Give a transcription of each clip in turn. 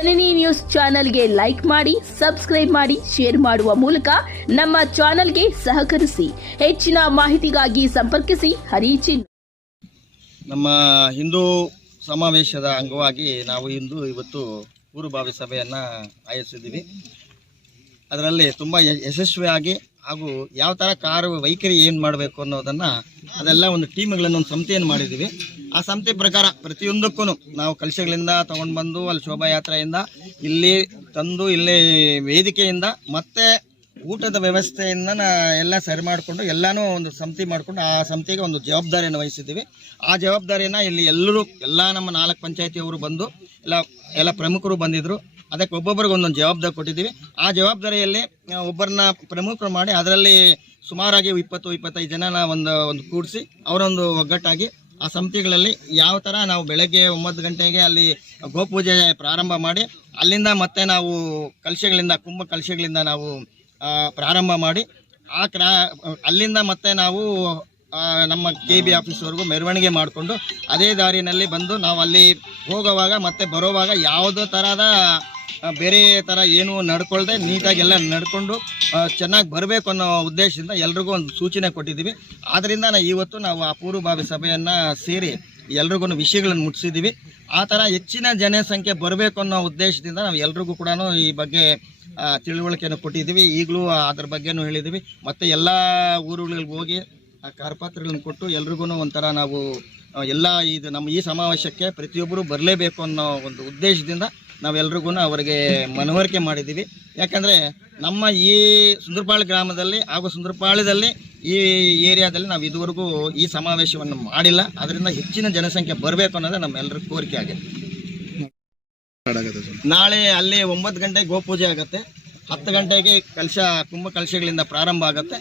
ಜನನಿ news ಚಾನೆಲ್ಗೆ like ಮಾಡಿ, subscribe ಮಾಡಿ, ಶೇರ್ ಮಾಡುವ ಮೂಲಕ ನಮ್ಮ ಚಾನೆಲ್ಗೆ ಸಹಕರಿಸಿ. ಹೆಚ್ಚಿನ ಮಾಹಿತಿಗಾಗಿ ಸಂಪರ್ಕಿಸಿ ಹರಿಚಿನ್. ನಮ್ಮ ಹಿಂದೂ ಸಮಾವೇಶದ ಅಂಗವಾಗಿ ನಾವು ಇವತ್ತು ಪೂರ್ವಭಾವಿ ಸಭೆಯನ್ನು ಆಯೋಜಿಸಿದ್ದೀವಿ. ಅದರಲ್ಲಿ ತುಂಬ ಯಶಸ್ವಿಯಾಗಿ ಹಾಗೂ ಯಾವ ಥರ ವೈಖರಿ ಏನು ಮಾಡಬೇಕು ಅನ್ನೋದನ್ನು ಅದೆಲ್ಲ ಒಂದು ಟೀಮ್ಗಳನ್ನು ಒಂದು ಸಮಿತಿಯನ್ನು ಮಾಡಿದ್ದೀವಿ. ಆ ಸಮಿತಿ ಪ್ರಕಾರ ಪ್ರತಿಯೊಂದಕ್ಕೂ ನಾವು ಕಲಶಗಳಿಂದ ತೊಗೊಂಡು ಬಂದು ಅಲ್ಲಿ ಶೋಭಾಯಾತ್ರೆಯಿಂದ ಇಲ್ಲಿ ತಂದು ಇಲ್ಲಿ ವೇದಿಕೆಯಿಂದ ಮತ್ತು ಊಟದ ವ್ಯವಸ್ಥೆಯಿಂದ ಎಲ್ಲ ಸರಿ ಮಾಡಿಕೊಂಡು ಎಲ್ಲನೂ ಒಂದು ಸಮಿತಿ ಮಾಡಿಕೊಂಡು ಆ ಸಮಿತಿಗೆ ಒಂದು ಜವಾಬ್ದಾರಿಯನ್ನು ವಹಿಸಿದ್ದೀವಿ. ಆ ಜವಾಬ್ದಾರಿಯನ್ನು ಇಲ್ಲಿ ಎಲ್ಲ ನಮ್ಮ 4 ಪಂಚಾಯತಿಯವರು ಬಂದು ಎಲ್ಲ ಪ್ರಮುಖರು ಬಂದಿದ್ದರು. ಅದಕ್ಕೆ ಒಬ್ಬೊಬ್ಬರಿಗೆ ಒಂದೊಂದು ಜವಾಬ್ದಾರಿ ಕೊಟ್ಟಿದ್ದೀವಿ. ಆ ಜವಾಬ್ದಾರಿಯಲ್ಲಿ ಒಬ್ಬರನ್ನ ಪ್ರಮುಖರು ಮಾಡಿ ಅದರಲ್ಲಿ ಸುಮಾರಾಗಿ 20-25 ಜನನ ಒಂದು ಕೂಡಿಸಿ ಅವರೊಂದು ಒಗ್ಗಟ್ಟಾಗಿ ಆ ಸಮಿತಿಗಳಲ್ಲಿ ಯಾವ ಥರ ನಾವು ಬೆಳಗ್ಗೆ 9 ಗಂಟೆಗೆ ಅಲ್ಲಿ ಗೋಪೂಜೆ ಪ್ರಾರಂಭ ಮಾಡಿ ಅಲ್ಲಿಂದ ಮತ್ತೆ ನಾವು ಕುಂಭ ಕಲಶಗಳಿಂದ ನಾವು ಪ್ರಾರಂಭ ಮಾಡಿ ಅಲ್ಲಿಂದ ಮತ್ತೆ ನಾವು ನಮ್ಮ KB ಆಫೀಸ್ವರೆಗೂ ಮೆರವಣಿಗೆ ಮಾಡಿಕೊಂಡು ಅದೇ ದಾರಿನಲ್ಲಿ ಬಂದು ನಾವು ಅಲ್ಲಿ ಹೋಗುವಾಗ ಮತ್ತು ಬರೋವಾಗ ಯಾವುದೋ ಥರದ ಬೇರೆ ಥರ ಏನು ನಡ್ಕೊಳ್ದೆ ನೀಟಾಗೆಲ್ಲ ನಡ್ಕೊಂಡು ಚೆನ್ನಾಗಿ ಬರಬೇಕು ಅನ್ನೋ ಉದ್ದೇಶದಿಂದ ಎಲ್ರಿಗೂ ಒಂದು ಸೂಚನೆ ಕೊಟ್ಟಿದ್ದೀವಿ. ಆದ್ದರಿಂದ ಇವತ್ತು ನಾವು ಆ ಪೂರ್ವಭಾವಿ ಸಭೆಯನ್ನು ಸೇರಿ ಎಲ್ರಿಗೂ ವಿಷಯಗಳನ್ನು ಮುಟ್ಟಿಸಿದ್ದೀವಿ. ಆ ಥರ ಹೆಚ್ಚಿನ ಜನಸಂಖ್ಯೆ ಬರಬೇಕು ಅನ್ನೋ ಉದ್ದೇಶದಿಂದ ನಾವು ಎಲ್ರಿಗೂ ಕೂಡ ಈ ಬಗ್ಗೆ ತಿಳುವಳಿಕೆಯನ್ನು ಕೊಟ್ಟಿದ್ದೀವಿ. ಈಗಲೂ ಅದ್ರ ಬಗ್ಗೆನೂ ಹೇಳಿದ್ದೀವಿ. ಮತ್ತು ಎಲ್ಲ ಊರುಗಳಿಗೆ ಹೋಗಿ ಆ ಕರಪತ್ರಗಳನ್ನು ಕೊಟ್ಟು ಎಲ್ರಿಗೂ ಒಂಥರ ನಾವು ಎಲ್ಲ ನಮ್ಮ ಈ ಸಮಾವೇಶಕ್ಕೆ ಪ್ರತಿಯೊಬ್ಬರು ಬರಲೇಬೇಕು ಅನ್ನೋ ಒಂದು ಉದ್ದೇಶದಿಂದ ನಾವೆಲ್ರಿಗೂ ಅವರಿಗೆ ಮನವರಿಕೆ ಮಾಡಿದ್ದೀವಿ. ಯಾಕಂದರೆ ನಮ್ಮ ಈ ಸುಂದರಪಾಳ್ಯ ಗ್ರಾಮದಲ್ಲಿ ಹಾಗೂ ಸುಂದರಪಾಳ್ಯದಲ್ಲಿ ಈ ಏರಿಯಾದಲ್ಲಿ ನಾವು ಇದುವರೆಗೂ ಈ ಸಮಾವೇಶವನ್ನು ಮಾಡಿಲ್ಲ. ಅದರಿಂದ ಹೆಚ್ಚಿನ ಜನಸಂಖ್ಯೆ ಬರಬೇಕು ಅನ್ನೋದೇ ನಮ್ಮೆಲ್ಲರ ಕೋರಿಕೆ ಆಗಿದೆ. ನಾಳೆ ಅಲ್ಲಿ 9 ಗಂಟೆಗೆ ಗೋಪೂಜೆ ಆಗುತ್ತೆ, 10 ಗಂಟೆಗೆ ಕುಂಭ ಕಲಶಗಳಿಂದ ಪ್ರಾರಂಭ ಆಗುತ್ತೆ.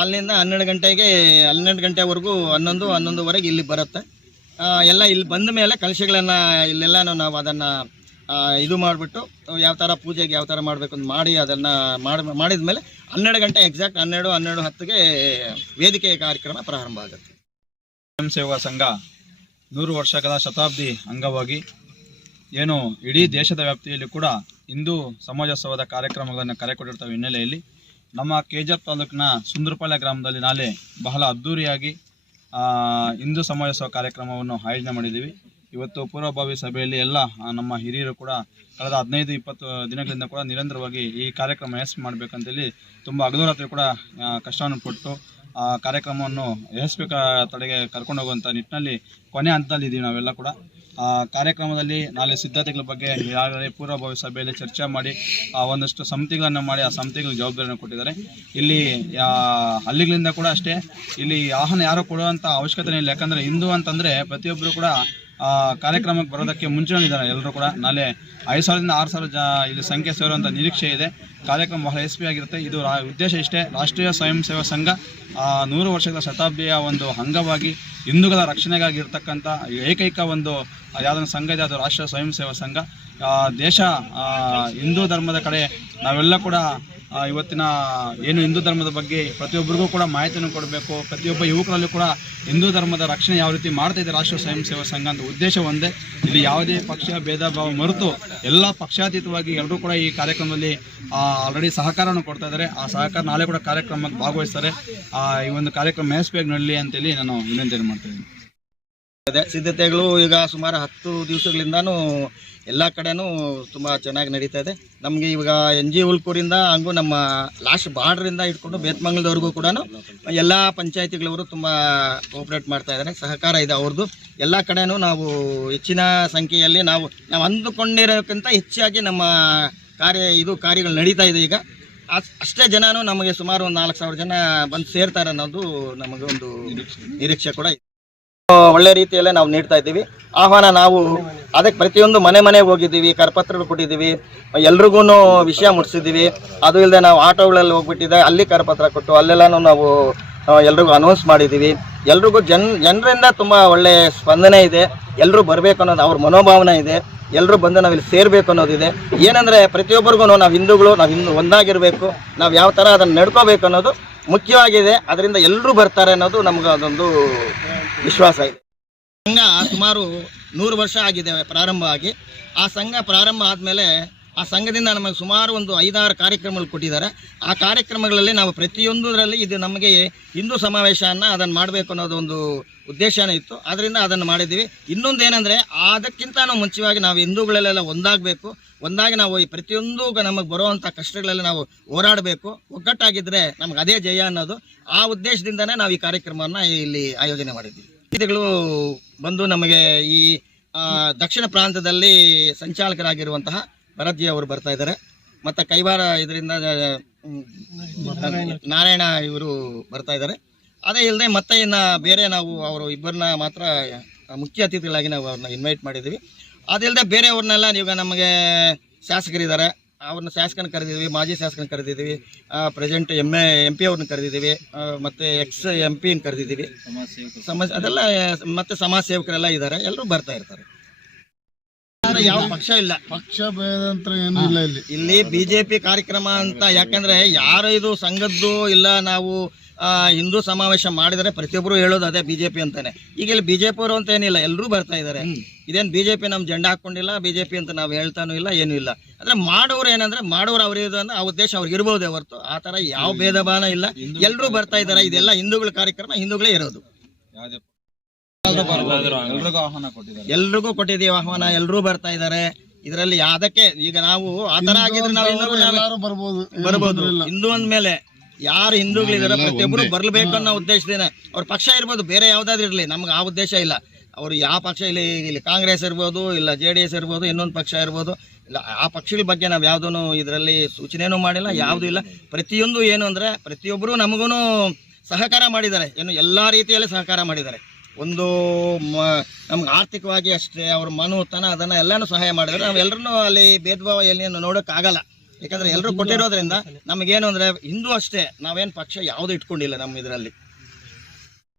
ಅಲ್ಲಿಂದ 12 ಗಂಟೆವರೆಗೂ 11:30 ಇಲ್ಲಿ ಬರುತ್ತೆ. ಎಲ್ಲ ಇಲ್ಲಿ ಬಂದ ಮೇಲೆ ಕಲಶಗಳನ್ನು ಇಲ್ಲೆಲ್ಲ ನಾವು ಅದನ್ನು ಇದು ಮಾಡಿಬಿಟ್ಟು ಯಾವ ಥರ ಪೂಜೆಗೆ ಯಾವ ಥರ ಮಾಡಬೇಕು ಅಂತ ಮಾಡಿ ಅದನ್ನು ಮಾಡಿದ ಮೇಲೆ 12 ಗಂಟೆ ಎಕ್ಸಾಕ್ಟ್ 12:10ಗೆ ವೇದಿಕೆ ಕಾರ್ಯಕ್ರಮ ಪ್ರಾರಂಭ ಆಗುತ್ತೆ. ಸ್ವಯಂ ಸೇವಾ ಸಂಘ 100 ವರ್ಷಗಳ ಶತಾಬ್ದಿ ಅಂಗವಾಗಿ ಏನು ಇಡೀ ದೇಶದ ವ್ಯಾಪ್ತಿಯಲ್ಲಿ ಕೂಡ ಹಿಂದೂ ಸಮಾಜೋತ್ಸವದ ಕಾರ್ಯಕ್ರಮಗಳನ್ನು ಕರೆ ಕೊಟ್ಟಿರ್ತವೆ ಹಿನ್ನೆಲೆಯಲ್ಲಿ ನಮ್ಮ ಕೆಜಪ್ ತಾಲೂಕಿನ ಸುಂದರಪಾಳ್ಯ ಗ್ರಾಮದಲ್ಲಿ ನಾಳೆ ಬಹಳ ಅದ್ಧೂರಿಯಾಗಿ ಹಿಂದೂ ಸಮಾಜೋತ್ಸವ ಕಾರ್ಯಕ್ರಮವನ್ನು ಆಯೋಜನೆ ಮಾಡಿದ್ದೀವಿ. ಇವತ್ತು ಪೂರ್ವಭಾವಿ ಸಭೆಯಲ್ಲಿ ಎಲ್ಲ ನಮ್ಮ ಹಿರಿಯರು ಕೂಡ ಕಳೆದ 15-20 ದಿನಗಳಿಂದ ಕೂಡ ನಿರಂತರವಾಗಿ ಈ ಕಾರ್ಯಕ್ರಮ ಯಶಸ್ವಿ ಮಾಡಬೇಕಂತೇಳಿ ತುಂಬ ಹಗಲು ಕೂಡ ಕಷ್ಟವನ್ನು ಪಟ್ಟು ಆ ಕಾರ್ಯಕ್ರಮವನ್ನು ಯಶಸ್ವಿ ತಡೆಗೆ ಕರ್ಕೊಂಡು ಹೋಗುವಂಥ ನಿಟ್ಟಿನಲ್ಲಿ ಕೊನೆ ಹಂತದಲ್ಲಿ ಇದ್ದೀವಿ ನಾವೆಲ್ಲ ಕೂಡ. ಆ ಕಾರ್ಯಕ್ರಮದಲ್ಲಿ ನಾಳೆ ಸಿದ್ಧತೆಗಳ ಬಗ್ಗೆ ಈಗಾಗಲೇ ಪೂರ್ವಭಾವಿ ಸಭೆಯಲ್ಲಿ ಚರ್ಚೆ ಮಾಡಿ ಒಂದಷ್ಟು ಸಮಿತಿಗಳನ್ನು ಮಾಡಿ ಆ ಸಮಿತಿಗಳಿಗೆ ಜವಾಬ್ದಾರಿಯನ್ನು ಕೊಟ್ಟಿದ್ದಾರೆ. ಇಲ್ಲಿ ಹಳ್ಳಿಗಳಿಂದ ಕೂಡ ಅಷ್ಟೇ ಇಲ್ಲಿ ಆಹ್ವಾನ ಯಾರು ಕೊಡುವಂಥ ಅವಶ್ಯಕತೆ ಇಲ್ಲ. ಯಾಕಂದರೆ ಹಿಂದೂ ಅಂತಂದರೆ ಪ್ರತಿಯೊಬ್ಬರು ಕೂಡ ಕಾರ್ಯಕ್ರಮಕ್ಕೆ ಬರೋದಕ್ಕೆ ಮುಂಚೆನಿದ್ದಾರೆ. ಎಲ್ಲರೂ ಕೂಡ ನಾಳೆ 5,000ದಿಂದ 6,000 ಇಲ್ಲಿ ಸಂಖ್ಯೆ ಸೇರುವಂಥ ನಿರೀಕ್ಷೆ ಇದೆ. ಕಾರ್ಯಕ್ರಮ ಬಹಳ ಯಶಸ್ವಿಯಾಗಿರುತ್ತೆ. ಇದು ಉದ್ದೇಶ ಇಷ್ಟೇ, ರಾಷ್ಟ್ರೀಯ ಸ್ವಯಂ ಸೇವಾ ಸಂಘ 100 ವರ್ಷಗಳ ಶತಾಬ್ದಿಯ ಒಂದು ಅಂಗವಾಗಿ ಹಿಂದೂಗಳ ರಕ್ಷಣೆಗಾಗಿ ಇರ್ತಕ್ಕಂಥ ಏಕೈಕ ಒಂದು ಯಾವುದೊಂದು ಸಂಘ ಇದೆ, ಅದು ರಾಷ್ಟ್ರೀಯ ಸ್ವಯಂ ಸೇವಾ ಸಂಘ. ದೇಶ ಹಿಂದೂ ಧರ್ಮದ ಕಡೆ ನಾವೆಲ್ಲ ಕೂಡ ಇವತ್ತಿನ ಏನು ಹಿಂದೂ ಧರ್ಮದ ಬಗ್ಗೆ ಪ್ರತಿಯೊಬ್ಬರಿಗೂ ಕೂಡ ಮಾಹಿತಿಯನ್ನು ಕೊಡಬೇಕು. ಪ್ರತಿಯೊಬ್ಬ ಯುವಕರಲ್ಲೂ ಕೂಡ ಹಿಂದೂ ಧರ್ಮದ ರಕ್ಷಣೆ ಯಾವ ರೀತಿ ಮಾಡ್ತಾ ಇದೆ ರಾಷ್ಟ್ರೀಯ ಸ್ವಯಂ ಸೇವಾ ಸಂಘ ಅಂತ ಉದ್ದೇಶ ಒಂದೇ. ಇಲ್ಲಿ ಯಾವುದೇ ಪಕ್ಷ ಭೇದ ಭಾವ ಮರೆತು ಎಲ್ಲ ಪಕ್ಷಾತೀತವಾಗಿ ಎಲ್ಲರೂ ಕೂಡ ಈ ಕಾರ್ಯಕ್ರಮದಲ್ಲಿ ಆಲ್ರೆಡಿ ಸಹಕಾರವನ್ನು ಕೊಡ್ತಾ ಇದ್ದಾರೆ. ಆ ಸಹಕಾರ ನಾಳೆ ಕೂಡ ಕಾರ್ಯಕ್ರಮಕ್ಕೆ ಭಾಗವಹಿಸ್ತಾರೆ. ಈ ಒಂದು ಕಾರ್ಯಕ್ರಮ ಯಶಸ್ವಿಯಾಗಿ ನಡಲಿ ಅಂತೇಳಿ ನಾನು ವಿನಂತಿಯನ್ನು ಮಾಡ್ತೀನಿ. ಸಿದ್ಧತೆಗಳು ಈಗ ಸುಮಾರು 10 ದಿವಸಗಳಿಂದನೂ ಎಲ್ಲ ಕಡೆನೂ ತುಂಬ ಚೆನ್ನಾಗಿ ನಡೀತಾ ಇದೆ. ನಮಗೆ ಇವಾಗ NG ಉಲ್ಕೂರಿಂದ ಹಾಗೂ ನಮ್ಮ ಲಾಸ್ಟ್ ಬಾರ್ಡ್ರಿಂದ ಇಟ್ಕೊಂಡು ಬೇತ್ಮಂಗಲದವರೆಗೂ ಕೂಡ ಎಲ್ಲ ಪಂಚಾಯತಿಗಳವರು ತುಂಬ ಕೋಆಪ್ರೇಟ್ ಮಾಡ್ತಾ ಇದ್ದಾರೆ. ಸಹಕಾರ ಇದೆ ಅವ್ರದ್ದು. ಎಲ್ಲ ಕಡೆನೂ ನಾವು ಹೆಚ್ಚಿನ ಸಂಖ್ಯೆಯಲ್ಲಿ ನಾವು ಅಂದುಕೊಂಡಿರೋಕ್ಕಿಂತ ಹೆಚ್ಚಾಗಿ ನಮ್ಮ ಕಾರ್ಯಗಳು ನಡೀತಾ ಇದೆ. ಈಗ ಅಷ್ಟೇ ಜನನೂ ನಮಗೆ ಸುಮಾರು ಒಂದು 4,000 ಜನ ಬಂದು ಸೇರ್ತಾರೆ ಅನ್ನೋದು ನಮಗೆ ಒಂದು ನಿರೀಕ್ಷೆ ಕೂಡ ಇದೆ. ಒಳ್ಳೆ ರೀತಿಯಲ್ಲೇ ನಾವು ನೀಡ್ತಾ ಇದ್ದೀವಿ ಆಹ್ವಾನ. ನಾವು ಅದಕ್ಕೆ ಪ್ರತಿಯೊಂದು ಮನೆಗೆ ಹೋಗಿದ್ದೀವಿ, ಕರಪತ್ರಗಳು ಕೊಟ್ಟಿದ್ದೀವಿ, ಎಲ್ರಿಗೂ ವಿಷಯ ಮುಟ್ಟಿಸಿದ್ದೀವಿ. ಅದು ಇಲ್ಲದೆ ನಾವು ಆಟೋಗಳಲ್ಲಿ ಹೋಗ್ಬಿಟ್ಟಿದ್ದೆ, ಅಲ್ಲಿ ಕರಪತ್ರ ಕೊಟ್ಟು ಅಲ್ಲೆಲ್ಲನೂ ನಾವು ಎಲ್ರಿಗೂ ಅನೌನ್ಸ್ ಮಾಡಿದ್ದೀವಿ. ಎಲ್ರಿಗೂ ಜನರಿಂದ ತುಂಬ ಒಳ್ಳೆ ಸ್ಪಂದನೆ ಇದೆ. ಎಲ್ಲರೂ ಬರಬೇಕು ಅನ್ನೋದು ಅವ್ರ ಮನೋಭಾವನೆ ಇದೆ. ಎಲ್ಲರೂ ಬಂದು ನಾವಿಲ್ಲಿ ಸೇರಬೇಕು ಅನ್ನೋದಿದೆ. ಏನಂದರೆ ಪ್ರತಿಯೊಬ್ಬರಿಗೂ ನಾವು ಹಿಂದೂಗಳು, ಒಂದಾಗಿರಬೇಕು, ನಾವು ಯಾವ ಥರ ಅದನ್ನು ನಡ್ಕೋಬೇಕು ಅನ್ನೋದು ಮುಖ್ಯವಾಗಿದೆ. ಅದರಿಂದ ಎಲ್ಲರೂ ಬರ್ತಾರೆ ಅನ್ನೋದು ನಮ್ಗೆ ಅದೊಂದು ವಿಶ್ವಾಸ ಇದೆ. ಸಂಘ ಸುಮಾರು 100 ವರ್ಷ ಆಗಿದೆ ಪ್ರಾರಂಭ ಆಗಿ. ಆ ಸಂಘ ಪ್ರಾರಂಭ ಆದಮೇಲೆ ಆ ಸಂಘದಿಂದ ನಮಗೆ ಸುಮಾರು ಒಂದು 5-6 ಕಾರ್ಯಕ್ರಮಗಳು ಕೊಟ್ಟಿದ್ದಾರೆ. ಆ ಕಾರ್ಯಕ್ರಮಗಳಲ್ಲಿ ನಾವು ಪ್ರತಿಯೊಂದರಲ್ಲಿ ಇದು ನಮಗೆ ಹಿಂದೂ ಸಮಾವೇಶವನ್ನು ಅದನ್ನು ಮಾಡಬೇಕು ಅನ್ನೋದು ಒಂದು ಉದ್ದೇಶನೇ ಇತ್ತು. ಅದರಿಂದ ಅದನ್ನು ಮಾಡಿದ್ದೀವಿ. ಇನ್ನೊಂದು ಏನಂದರೆ ಅದಕ್ಕಿಂತ ನಾವು ಮುಂಚಿತವಾಗಿ ನಾವು ಹಿಂದೂಗಳಲ್ಲೆಲ್ಲ ಒಂದಾಗಬೇಕು. ಒಂದಾಗಿ ನಾವು ಈ ಪ್ರತಿಯೊಂದು ನಮಗೆ ಬರುವಂಥ ಕಷ್ಟಗಳಲ್ಲಿ ನಾವು ಹೋರಾಡಬೇಕು. ಒಗ್ಗಟ್ಟಾಗಿದ್ದರೆ ನಮ್ಗೆ ಅದೇ ಜಯ ಅನ್ನೋದು ಆ ಉದ್ದೇಶದಿಂದನೇ ನಾವು ಈ ಕಾರ್ಯಕ್ರಮವನ್ನು ಇಲ್ಲಿ ಆಯೋಜನೆ ಮಾಡಿದ್ದೀವಿ. ಅತಿಥಿಗಳು ಬಂದು ನಮಗೆ ಈ ದಕ್ಷಿಣ ಪ್ರಾಂತದಲ್ಲಿ ಸಂಚಾಲಕರಾಗಿರುವಂತಹ ಭರತ್ ಜಿ ಅವರು ಬರ್ತಾ ಇದ್ದಾರೆ. ಮತ್ತು ಕೈವಾರ ಇದರಿಂದ ನಾರಾಯಣ ಇವರು ಬರ್ತಾ ಇದ್ದಾರೆ. ಅದೇ ಇಲ್ಲದೆ ಮತ್ತೆ ಇನ್ನು ಬೇರೆ ನಾವು ಅವರು ಇಬ್ಬರನ್ನ ಮಾತ್ರ ಮುಖ್ಯ ಅತಿಥಿಗಳಾಗಿ ನಾವು ಅವ್ರನ್ನ ಇನ್ವೈಟ್ ಮಾಡಿದ್ದೀವಿ. ಅದಿಲ್ಲದೆ ಬೇರೆಯವ್ರನ್ನೆಲ್ಲ ಈಗ ನಮಗೆ ಶಾಸಕರಿದ್ದಾರೆ, ಅವ್ರನ್ನ ಶಾಸಕನ ಕರೆದಿದ್ದೀವಿ, ಮಾಜಿ ಶಾಸಕನ ಕರೆದಿದ್ದೀವಿ, ಪ್ರೆಸೆಂಟ್ ಎಂ ಪಿ ಅವ್ರನ್ನ ಕರೆದಿದ್ದೀವಿ, ಮತ್ತು ಎಕ್ಸ್ MP ಕರೆದಿದ್ದೀವಿ. ಅದೆಲ್ಲ ಮತ್ತು ಸಮಾಜ ಸೇವಕರೆಲ್ಲ ಇದ್ದಾರೆ, ಎಲ್ಲರೂ ಬರ್ತಾ ಇರ್ತಾರೆ. ಯಾವ ಪಕ್ಷ ಇಲ್ಲ, ಪಕ್ಷ ಭೇದಂತರ ಏನೂ ಇಲ್ಲ ಇಲ್ಲಿ ಬಿಜೆಪಿ ಕಾರ್ಯಕ್ರಮ ಅಂತ. ಯಾಕಂದ್ರೆ ಯಾರು ಇದು ಸಂಘದ್ದು ಇಲ್ಲ, ನಾವು ಹಿಂದೂ ಸಮಾವೇಶ ಮಾಡಿದರೆ ಪ್ರತಿಯೊಬ್ಬರು ಹೇಳೋದು ಅದೇ ಬಿಜೆಪಿ ಅಂತಾನೆ. ಈಗ ಇಲ್ಲಿ ಬಿಜೆಪಿ ಅವರು ಅಂತ ಏನಿಲ್ಲ, ಎಲ್ಲರೂ ಬರ್ತಾ ಇದ್ದಾರೆ. ಇದೇನು ಬಿಜೆಪಿ ನಮ್ಮ ಜೆಂಡಾ ಹಾಕೊಂಡಿಲ್ಲ, ಬಿಜೆಪಿ ಅಂತ ನಾವು ಹೇಳ್ತಾನೂ ಇಲ್ಲ, ಏನೂ ಇಲ್ಲ. ಅಂದ್ರೆ ಮಾಡೋರು ಏನಂದ್ರೆ ಮಾಡೋರು ಅವ್ರಿಗೆ ಆ ಉದ್ದೇಶ ಅವ್ರಿಗೆ ಇರ್ಬೋದೇ ಹೊರತು ಆ ಥರ ಯಾವ ಭೇದ ಭಾವ ಇಲ್ಲ. ಎಲ್ಲರೂ ಬರ್ತಾ ಇದ್ದಾರೆ. ಇದೆಲ್ಲ ಹಿಂದೂಗಳ ಕಾರ್ಯಕ್ರಮ, ಹಿಂದೂಗಳೇ ಇರೋದು. ಎಲ್ರಿಗೂ ಕೊಟ್ಟಿದ್ದೀವಿ ಆಹ್ವಾನ, ಎಲ್ಲರೂ ಬರ್ತಾ ಇದ್ದಾರೆ. ಇದರಲ್ಲಿ ಯಾವ್ದಕ್ಕೆ ಈಗ ನಾವು ಆ ತರ ಆಗಿದ್ರೆ ನಾವು ಬರ್ಬೋದು. ಹಿಂದೂ ಅಂದ್ಮೇಲೆ ಯಾರು ಹಿಂದೂಗಳಿದಾರೆ ಪ್ರತಿಯೊಬ್ಬರು ಬರ್ಲೇಬೇಕು ಅನ್ನೋ ಉದ್ದೇಶದಿಂದ. ಅವ್ರ ಪಕ್ಷ ಇರ್ಬೋದು, ಬೇರೆ ಯಾವ್ದಾದ್ರು ಇರಲಿ, ನಮ್ಗೆ ಆ ಉದ್ದೇಶ ಇಲ್ಲ. ಅವ್ರು ಯಾವ ಪಕ್ಷ ಇಲ್ಲಿ ಕಾಂಗ್ರೆಸ್ ಇರ್ಬೋದು, ಇಲ್ಲ JDS ಇರ್ಬೋದು, ಇನ್ನೊಂದು ಪಕ್ಷ ಇರ್ಬೋದು, ಇಲ್ಲ ಆ ಪಕ್ಷಗಳ ಬಗ್ಗೆ ನಾವು ಯಾವುದೂ ಇದರಲ್ಲಿ ಸೂಚನೆನೂ ಮಾಡಿಲ್ಲ, ಯಾವುದೂ ಇಲ್ಲ. ಪ್ರತಿಯೊಂದು ಏನು ಅಂದರೆ ಪ್ರತಿಯೊಬ್ಬರು ನಮಗೂ ಸಹಕಾರ ಮಾಡಿದ್ದಾರೆ, ಏನು ಎಲ್ಲ ರೀತಿಯಲ್ಲಿ ಸಹಕಾರ ಮಾಡಿದ್ದಾರೆ. ಒಂದು ನಮ್ಗೆ ಆರ್ಥಿಕವಾಗಿ ಅಷ್ಟೇ, ಅವ್ರ ಮನುತನ ಅದನ್ನು ಎಲ್ಲನೂ ಸಹಾಯ ಮಾಡಿದರೆ ನಾವು ಎಲ್ಲರೂ ಅಲ್ಲಿ ಭೇದ ಭಾವ ಎಲ್ಲಿಯನ್ನು ನೋಡೋಕ್ಕಾಗಲ್ಲ. ಯಾಕಂದರೆ ಎಲ್ಲರೂ ಕೊಟ್ಟಿರೋದ್ರಿಂದ ನಮಗೇನು ಅಂದರೆ ಹಿಂದೂ ಅಷ್ಟೇ, ನಾವೇನು ಪಕ್ಷ ಯಾವುದೂ ಇಟ್ಕೊಂಡಿಲ್ಲ ನಮ್ಮ ಇದರಲ್ಲಿ.